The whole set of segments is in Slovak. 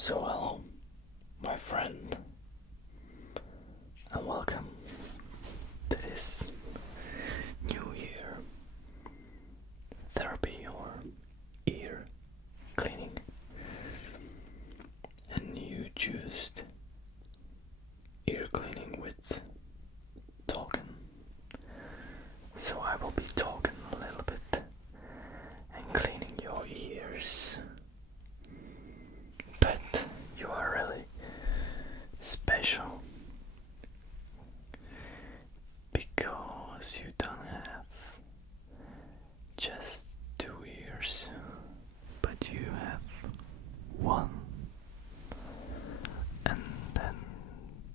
So hello, my friend, and welcome to this new year therapy or ear cleaning. And you choose ear cleaning with talking. So I will be talking a little bit and cleaning your ears. But you are really special because you don't have just 2 ears, but you have one, and then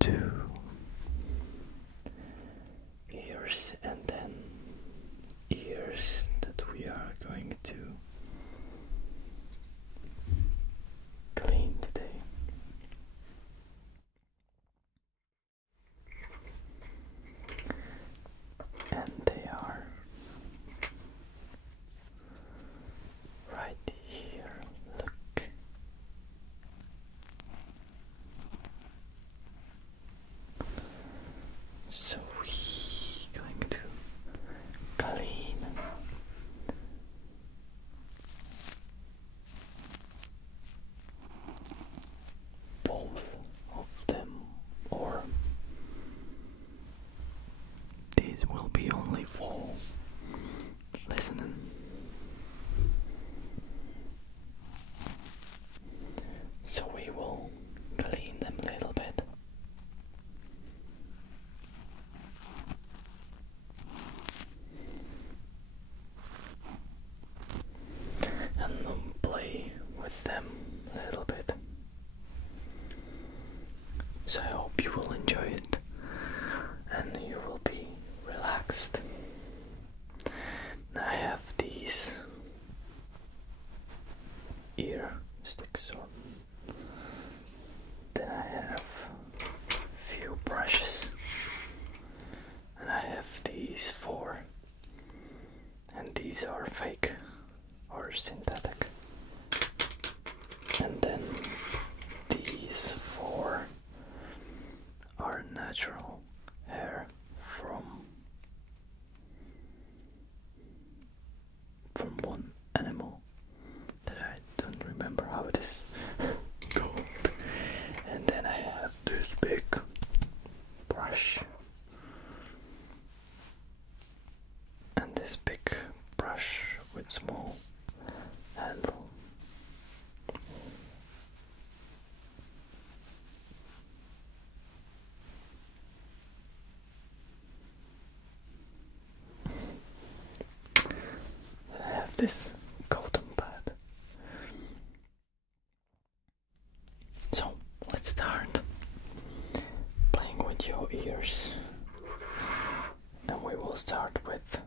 2 ears, and then ears that we are going to clean today. And they are right here. Look. So we're going to clean both of them, or these will be only for listening. So we will clean them a little bit. And play with them a little bit. So I hope you will enjoy it and you will be relaxed. Now I have these ear sticks on. Then I have a few brushes. And I have these 4. And these are fake or synthetic. And then these 4 are natural hair from one animal that I don't remember how it is called. And then I have this big brush and this big brush with small handle. I have this cotton pad. So let's start playing with your ears. And we will start with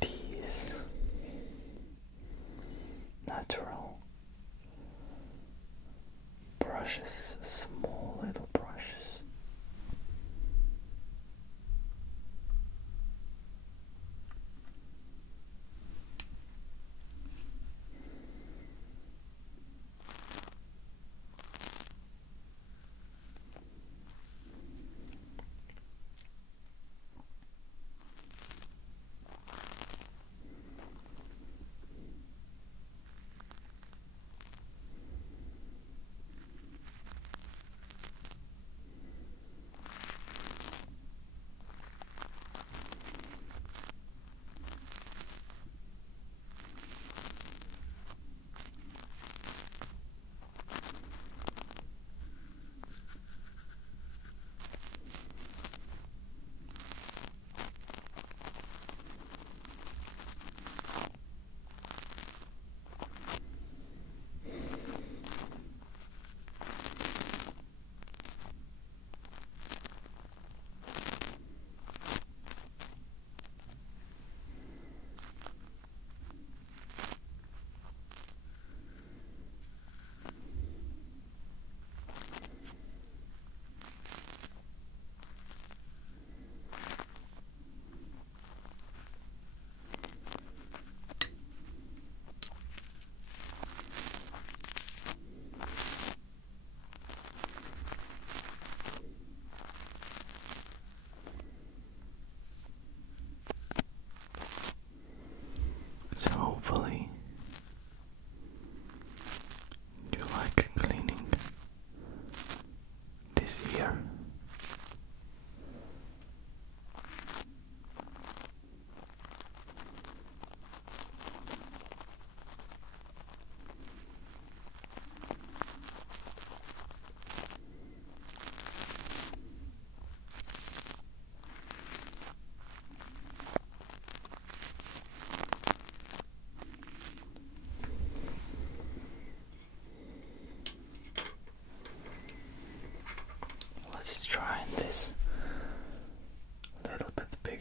these natural brushes, small little brushes.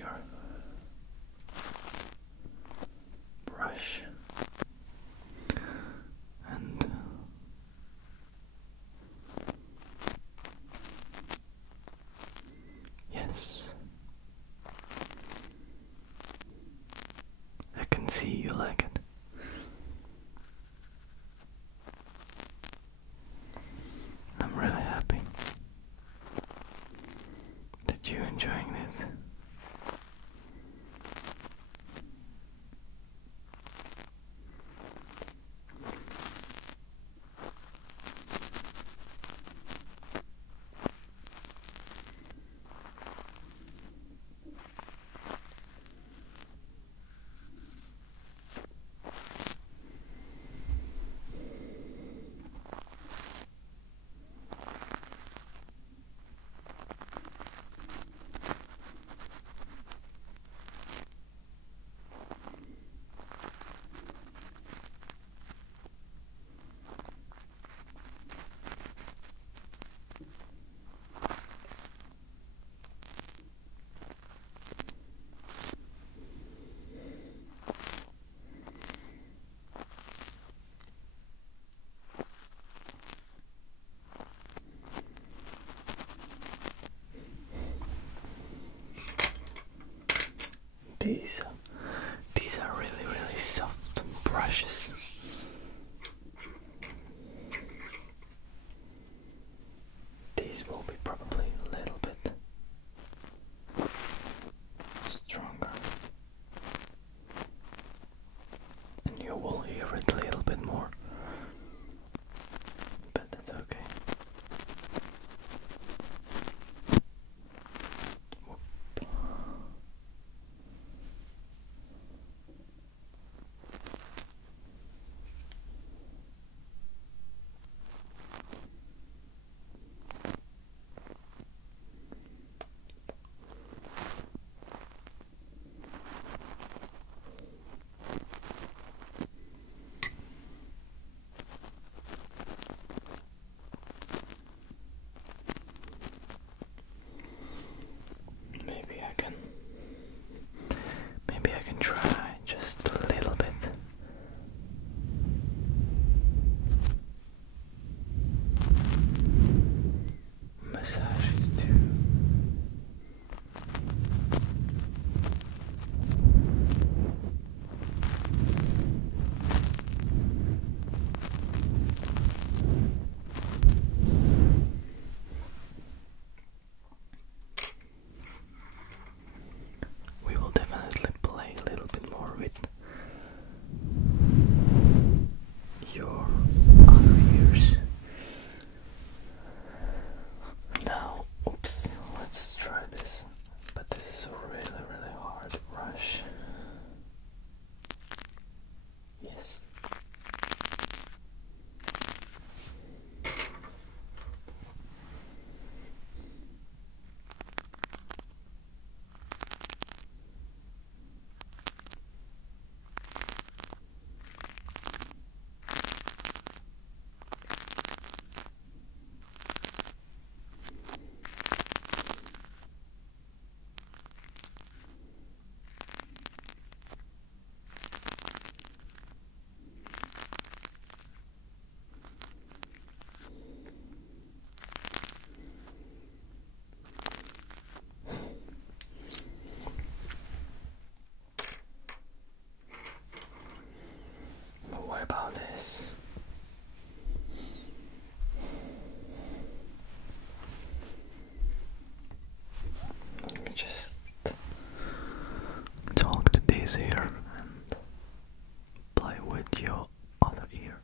your brush and yes, I can see you like it. I'm really happy that you're enjoying it. These are really soft brushes. These will be probably a little bit stronger, and you will hear it a little bit more, but that's okay. Maybe I can try just a little bit. Massages too. We will definitely play a little bit more with your other ears. Now, oops, let's try this. But this is a really hard brush. Yes. But what about this? Let me just talk to this ear and play with your other ear.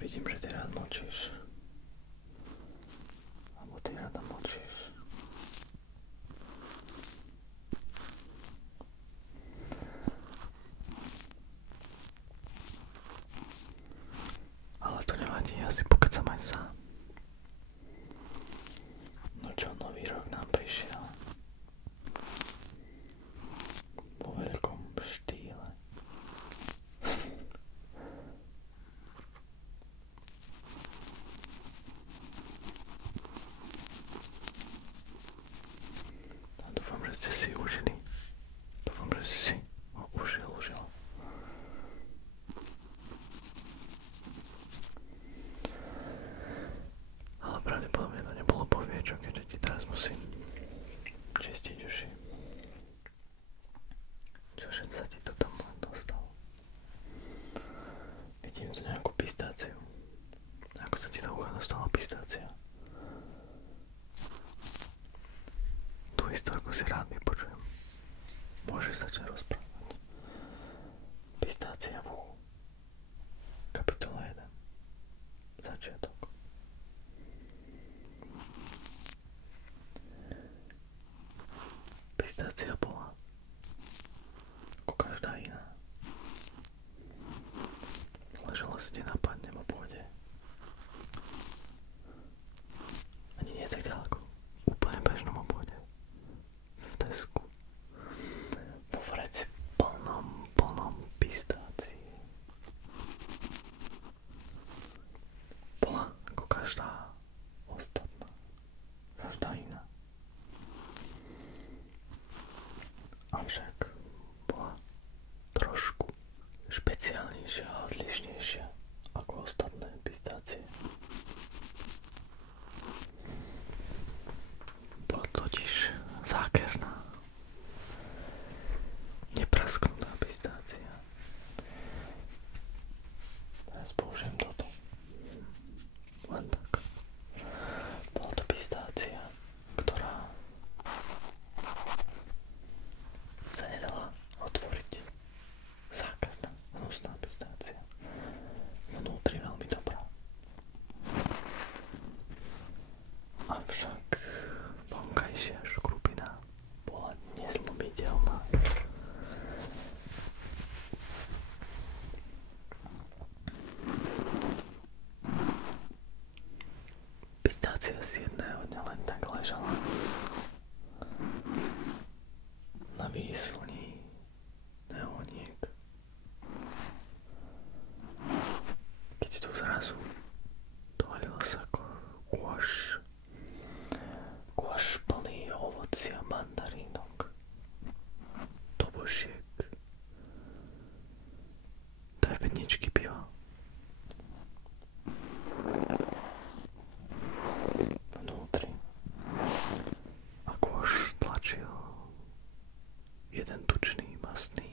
Vidím, že ty rád močíš. Alebo ty rada močíš. Ale to nevadí, ja si pokecam aj sám. No čo, nový rok nám prišiel. Po veľkom štýle. A dúfam, že ste si užili. Dúfam, že si ho užil. Ale pravdepodobne to nebolo poviečo, keďže ti teraz musím čistiť uši. Čože sa ti to tam len dostalo? Vidím tu nejakú pistáciu. Ako sa ti do ucha dostala pistácia? Tú historku si rád vypočujem. Môžeš začať rozprávať. Pistácia v uchu. Kapitola 1. Začiatok. Pistácia bola ako každá iná. Ležela si nenápadne v obchode. Ani nie tak ďaleko. Úplne bežnom obchode. V Tesku. Vo vreci plnom pistácií. Bola ako každá ostatná. Každá iná. Avšak bola trošku špeciálnejšia a odlišnejšia ako ostatné pistácie. Bola totiž zákerná, neprasknutá pistácia. Teraz použijem toto. Len tak. Bola to pistácia, ktorá sa nedala otvoriť. Zákerná, hnusná pistácia. Vnútri veľmi dobrá. Avšak vonkajšia škrupina bola nezlomiteľná. Pistácia z jedného dňa len tak ležala na výslni neóniek. Keď tu zrazu dovalila sa kôš plný ovocia, mandarínok, tobožiek, 2 bedničky piva. Vnútri a kôš tlačil jeden tučný, mastný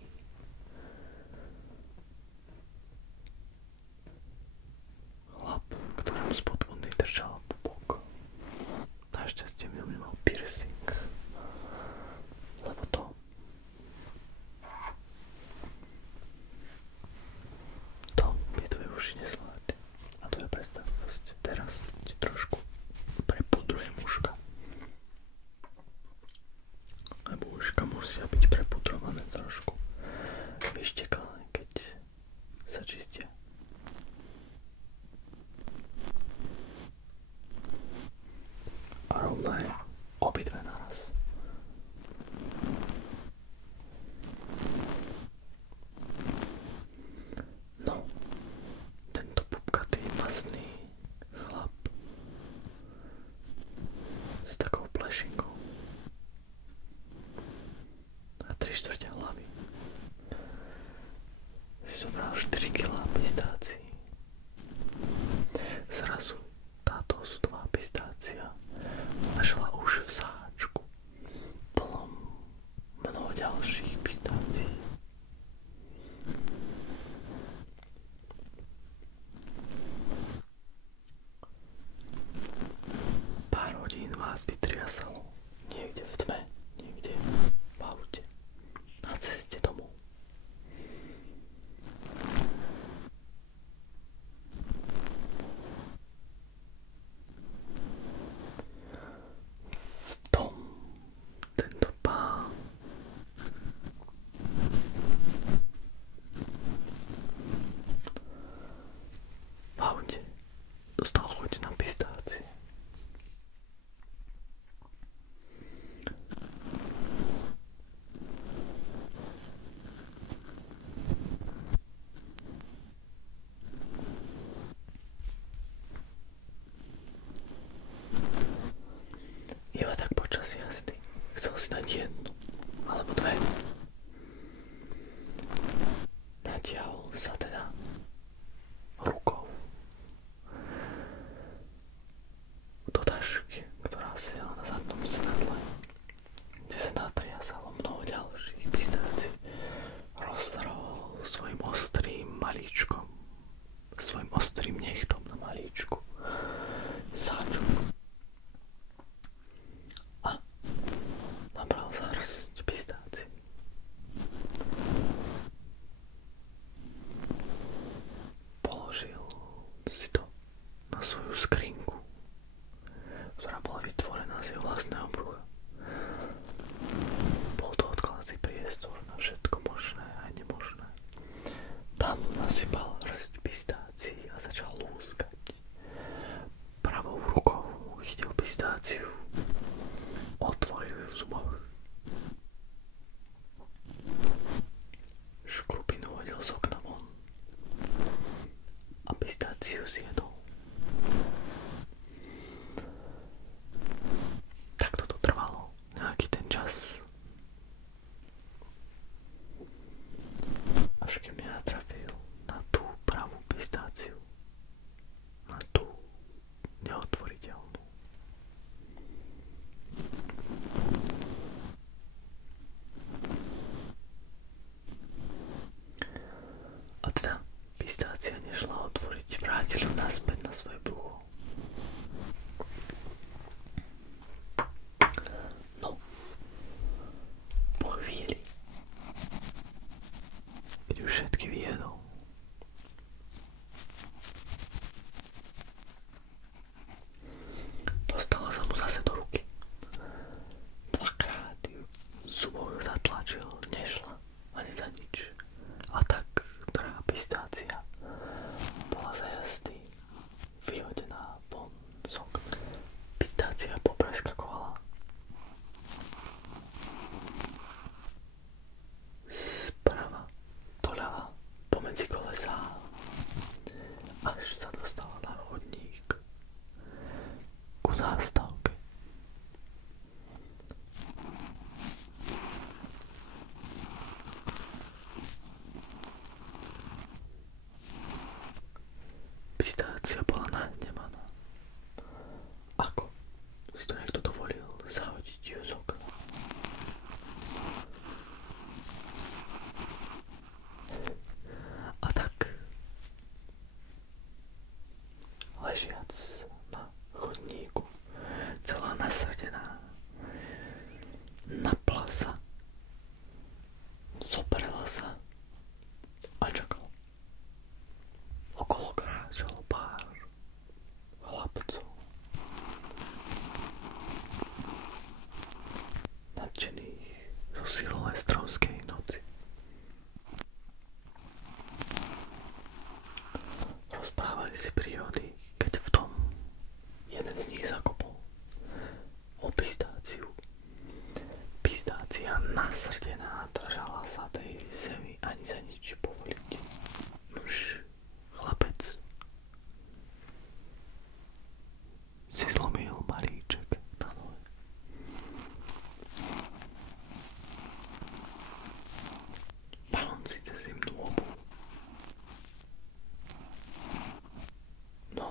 chlap, ktorému spod bundy držal pupok. Našťastie v ňom nemal piercing, lebo to by tvoje uši nezvládli. A to je predstavivosť. Teraz ti trošku prepudrujem uška. Lebo uška musia byť prepudrované trošku vyštekané, keď sa čistia. A rovno je obidve naraz. No, tento pupkatý masný chlap s takou plešinkou a 3/4 hlavy si zobral 4 kilá pistácií. Zrazu táto osudová pistácia ležela už v sáčku plnom mnoho ďalších pistácií. Pár hodín vás vytriasalo dostal chuť na pistácie. Iba tak počas jazdy chcel si dať jednu alebo dve. Natiahol sa teda rukou do tašky, ktorá sedela na zadnom sedadle, kde sa natriasalo mnoho ďalších pistácií. Roztrhol svojim ostrým malíčkom, svojim ostrým nechtom na malíčku sáčok a nabral sa hrst pistácií. Položil si to na svoju skrinku, ktorá bola vytvorená z jeho vlastného brucha. Bol to odkladací priestor na všetko možné a nemožné. Tam nasypal hrst pistácií a začal lúskať. Pravou rukou chytil pistáciu, otvoril ju v zuboch. Škrupinu hodil z okna von a pistáciu zjedol. Takto to trvalo nejaký ten čas, až keď mňa natrafil na tú pravú pistáciu, na tú neotvoriteľnú. A teda pistácia nešla otvoriť, vrátil ju naspäť na svoje brucho. No, po chvíli, keď už všetky vyjedol, dostala sa mu zase do ruky. Dvakrát ju v zuboch zatlačil, nešla ani za nič. A tak drahá pistácia bola za jazdy vyhodená von z okna. Pistácia popreskakovala sprava doľava pomedzi kolesá, až sa dostala na chodník ku zástavke. Pistácia bola nahnevaná. Ako si to niekto dovolil zahodiť ju z okna? A tak, ležiac na chodníku, celá nasradená, napla sa, zoprela sa a čakala. Okolo kráčalo pár chlapcov, nadšených zo silvestrovskej noci. Rozprávali si príhody, keď v tom jeden z nich zakopol o pistáciu. Pistácia nasrdená držala sa tej zemi ani za nič povoliť. Nuž, chlapec si zlomil malíček na nohe. Balon si cez zimnú obu. No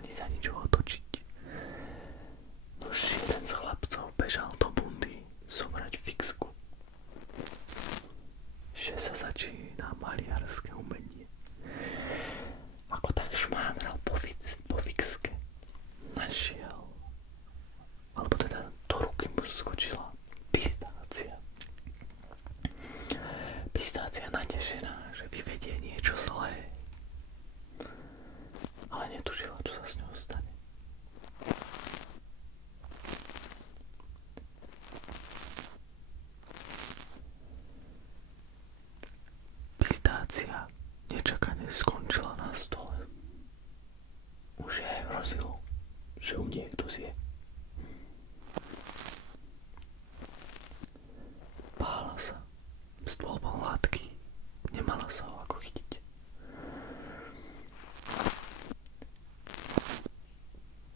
ani sa nič otočiť. Nož jeden z chlapcov bežal do bundy zobrať fixku, že sa začína maliarské umenie. Ako tak šmádral po fixke, našiel, alebo teda do ruky mu skočila pistácia. Pistácia natešená, že vyvedie niečo zlé, ale netušila, čo sa s ňou stane. Pistácia nečakane skončila na stole. Už jej hrozilo, že ju niekto zje. Bála sa, stôl bol hladký, nemala sa ho ako chytiť.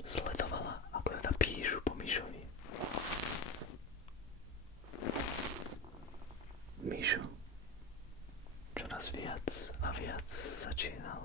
Sledovala, ako teda píšu po myšovi. Myšo čoraz viac a viac začínal